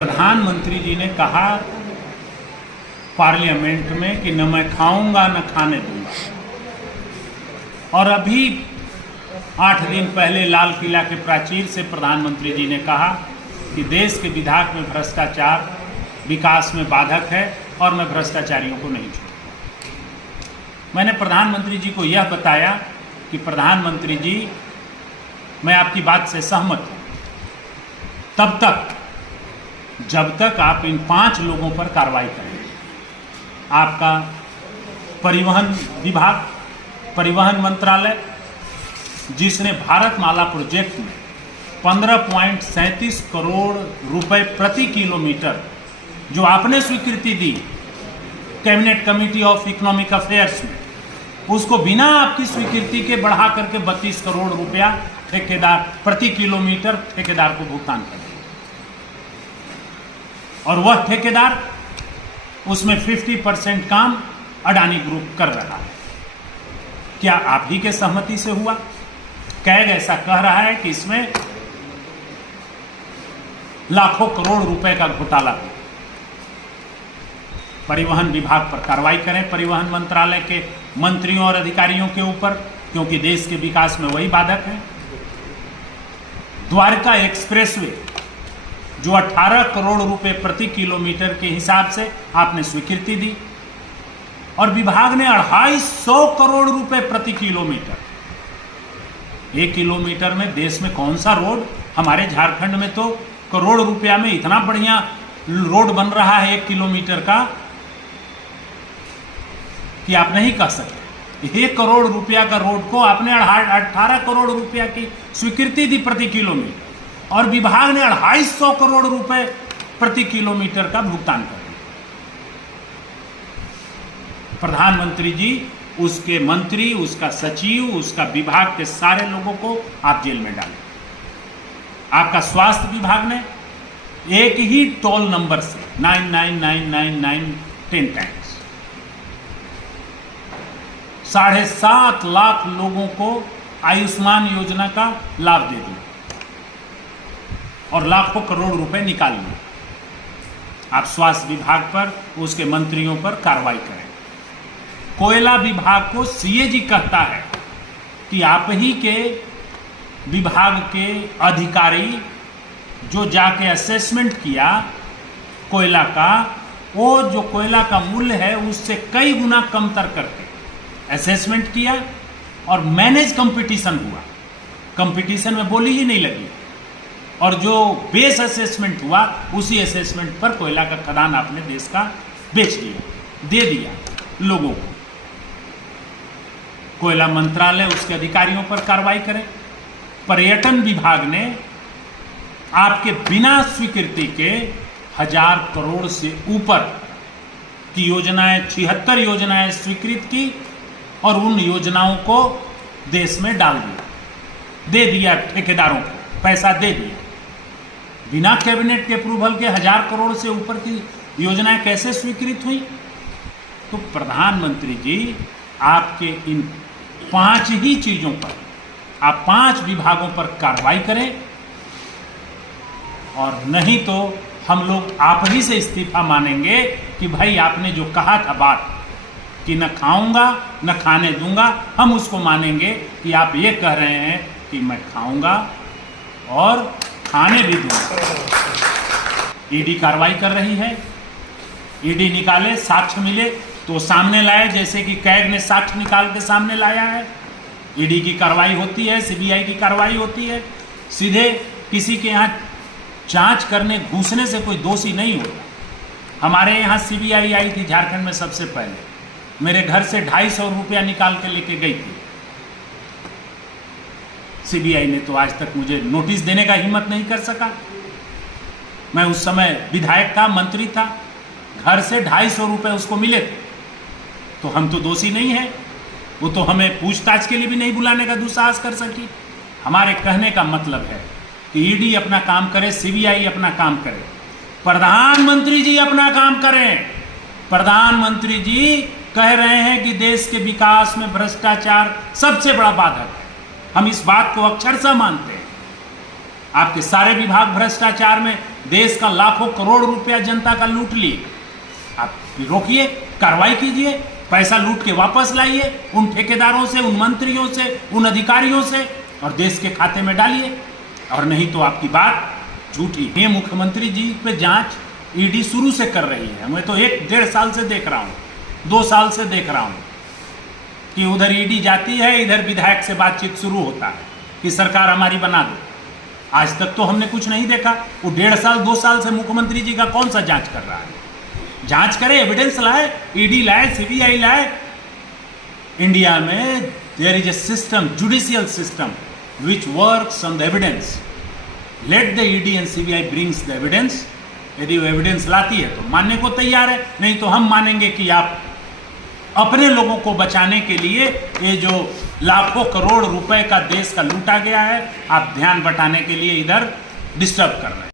प्रधानमंत्री जी ने कहा पार्लियामेंट में कि न मैं खाऊंगा न खाने दूंगा, और अभी 8 दिन पहले लाल किला के प्राचीर से प्रधानमंत्री जी ने कहा कि देश के विधायक में भ्रष्टाचार विकास में बाधक है और मैं भ्रष्टाचारियों को नहीं छोड़ूंगा। मैंने प्रधानमंत्री जी को यह बताया कि प्रधानमंत्री जी, मैं आपकी बात से सहमत हूं तब तक जब तक आप इन 5 लोगों पर कार्रवाई करेंगे। आपका परिवहन विभाग, परिवहन मंत्रालय, जिसने भारतमाला प्रोजेक्ट में 15.37 करोड़ रुपए प्रति किलोमीटर जो आपने स्वीकृति दी cabinet committee of economic affairs में, उसको बिना आपकी स्वीकृति के बढ़ा करके 32 करोड़ रुपया ठेकेदार प्रति किलोमीटर ठेकेदार को भुगतान कर, और वह ठेकेदार उसमें 50% काम अडानी ग्रुप कर रहा है। क्या आप ही के सहमति से हुआ? कैग ऐसा कह रहा है कि इसमें लाखों करोड़ रुपए का घोटाला है। परिवहन विभाग पर कार्रवाई करें, परिवहन मंत्रालय के मंत्रियों और अधिकारियों के ऊपर, क्योंकि देश के विकास में वही बाधक है। द्वारका एक्सप्रेसवे जो 18 करोड़ रुपए प्रति किलोमीटर के हिसाब से आपने स्वीकृति दी, और विभाग ने 250 करोड़ रुपए प्रति किलोमीटर, 1 किलोमीटर में देश में कौन सा रोड, हमारे झारखंड में तो करोड़ रुपया में इतना बढ़िया रोड बन रहा है 1 किलोमीटर का कि आप नहीं कह सकते। 1 करोड़ रुपया का रोड को आपने 18 करोड़ रुपया की स्वीकृति दी प्रति किलोमीटर, और विभाग ने 250 करोड़ रुपए प्रति किलोमीटर का भुगतान कर दिया। प्रधानमंत्री जी, उसके मंत्री, उसका सचिव, उसका विभाग के सारे लोगों को आप जेल में डालें। आपका स्वास्थ्य विभाग ने एक ही टोल नंबर से 999999 टाइम्स 7.5 लाख लोगों को आयुष्मान योजना का लाभ दे दिया और लाखों करोड़ रुपए निकाल लिए। आप स्वास्थ्य विभाग पर, उसके मंत्रियों पर कार्रवाई करें। कोयला विभाग को सीएजी कहता है कि आप ही के विभाग के अधिकारी जो जाके असेसमेंट किया कोयला का, वो जो कोयला का मूल्य है उससे कई गुना कमतर करके असेसमेंट किया, और मैनेज कंपटीशन हुआ। कंपटीशन में बोली ही नहीं लगी, और जो बेस असेसमेंट हुआ उसी असेसमेंट पर कोयला का खदान आपने देश का बेच दिया, दे दिया लोगों को। कोयला मंत्रालय, उसके अधिकारियों पर कार्रवाई करें। पर्यटन विभाग ने आपके बिना स्वीकृति के 1000 करोड़ से ऊपर की योजनाएं, 76 योजनाएं स्वीकृत की, और उन योजनाओं को देश में डाल दिया, दे दिया ठेकेदारों को, पैसा दे दिया। बिना कैबिनेट के अप्रूवल के 1000 करोड़ से ऊपर की योजनाएं कैसे स्वीकृत हुई? तो प्रधानमंत्री जी, आपके इन 5 ही चीजों पर, आप 5 विभागों पर कार्रवाई करें, और नहीं तो हम लोग आप ही से इस्तीफा मानेंगे कि भाई आपने जो कहा था बात कि न खाऊंगा न खाने दूंगा, हम उसको मानेंगे कि आप ये कह रहे हैं कि मैं खाऊंगा और खाने भी दूंगा। ईडी कार्रवाई कर रही है, ईडी निकाले, साक्ष्य मिले तो सामने लाए, जैसे कि कैग ने साक्ष्य निकाल के सामने लाया है। ईडी की कार्रवाई होती है, सीबीआई की कार्रवाई होती है। सीधे किसी के यहाँ जांच करने घुसने से कोई दोषी नहीं होता। हमारे यहाँ सीबीआई आई थी झारखंड में सबसे पहले, मेरे घर से 250 रुपया निकाल के लेके गई थी। सीबीआई ने तो आज तक मुझे नोटिस देने का हिम्मत नहीं कर सका। मैं उस समय विधायक था, मंत्री था, घर से 250 रुपए उसको मिले थे, तो हम तो दोषी नहीं है। वो तो हमें पूछताछ के लिए भी नहीं बुलाने का दुस्साहस कर सकी। हमारे कहने का मतलब है कि ईडी अपना काम करे, सीबीआई अपना काम करे, प्रधानमंत्री जी अपना काम करें। प्रधानमंत्री जी कह रहे हैं कि देश के विकास में भ्रष्टाचार सबसे बड़ा बाधक है। हम इस बात को अक्षरशः मानते हैं। आपके सारे विभाग भ्रष्टाचार में देश का लाखों करोड़ रुपया जनता का लूट लिए। आप रोकिए, कार्रवाई कीजिए, पैसा लूट के वापस लाइए उन ठेकेदारों से, उन मंत्रियों से, उन अधिकारियों से, और देश के खाते में डालिए। और नहीं तो आपकी बात झूठी। ये मुख्यमंत्री जी पे जांच ईडी शुरू से कर रही है। मैं तो 1-1.5 साल से देख रहा हूँ, 2 साल से देख रहा हूँ कि उधर ईडी जाती है, इधर विधायक से बातचीत शुरू होता है कि सरकार हमारी बना दो। आज तक तो हमने कुछ नहीं देखा। वो 1.5 साल 2 साल से मुख्यमंत्री जी का कौन सा जांच कर रहा है? जांच करे, एविडेंस लाए, ईडी लाए, सीबीआई लाए। इंडिया में there is a system, judicial system which works on the evidence. Let the ED and CBI brings the evidence. यदि वो एविडेंस लाती है तो मानने को तैयार है, नहीं तो हम मानेंगे कि आप अपने लोगों को बचाने के लिए ये जो लाखों करोड़ रुपए का देश का लूटा गया है, आप ध्यान बटाने के लिए इधर डिस्टर्ब कर रहे हैं।